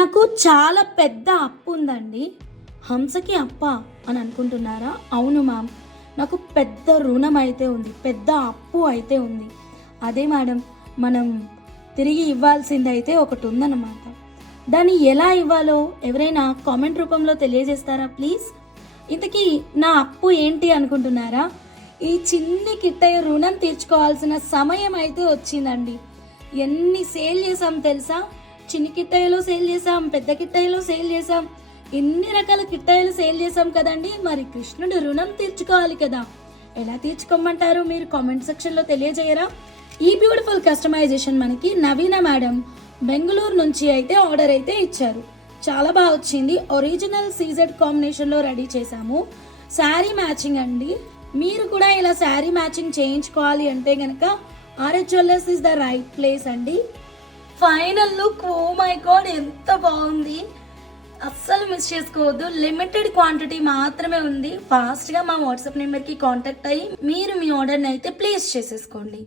నాకు చాలా పెద్ద అప్పు ఉందండి. హంసకి అప్ప అని అనుకుంటున్నారా? అవును మ్యామ్, నాకు పెద్ద రుణం అయితే ఉంది, పెద్ద అప్పు అయితే ఉంది. అదే మేడం, మనం తిరిగి ఇవ్వాల్సింది అయితే ఒకటి ఉందన్నమాట. దాన్ని ఎలా ఇవ్వాలో ఎవరైనా కామెంట్ రూపంలో తెలియజేస్తారా ప్లీజ్? ఇంతకీ నా అప్పు ఏంటి అనుకుంటున్నారా? ఈ చిన్ని కిట్టయ్య రుణం తీర్చుకోవాల్సిన సమయం అయితే వచ్చిందండి. ఎన్ని సేల్ చేసాం తెలుసా? చిన్ని కిట్టయ్యలో సేల్ చేసాం, పెద్ద కిట్టయ్యలో సేల్ చేసాం, ఎన్ని రకాల కిట్టయ్యలు సేల్ చేసాం కదండి. మరి కృష్ణుడు రుణం తీర్చుకోవాలి కదా. ఎలా తీర్చుకోమంటారు మీరు కామెంట్ సెక్షన్లో తెలియజేయరా? ఈ బ్యూటిఫుల్ కస్టమైజేషన్ మనకి నవీన మేడం బెంగళూరు నుంచి అయితే ఆర్డర్ అయితే ఇచ్చారు. చాలా బాగా వచ్చింది. ఒరిజినల్ సీజెడ్ కాంబినేషన్లో రెడీ చేశాము. శారీ మ్యాచింగ్ అండి. మీరు కూడా ఇలా శారీ మ్యాచింగ్ చేయించుకోవాలి అంటే కనుక RH jewellers is the right place అండి. Final look, oh my god, ఎంత బాగుంది. అస్సలు మిస్ చేసుకోవద్దు. లిమిటెడ్ క్వాంటిటీ మాత్రమే ఉంది. ఫాస్ట్గా మా వాట్సాప్ నెంబర్కి కాంటాక్ట్ అయ్యి మీరు మీ ఆర్డర్ని అయితే ప్లేస్ చేసేసుకోండి.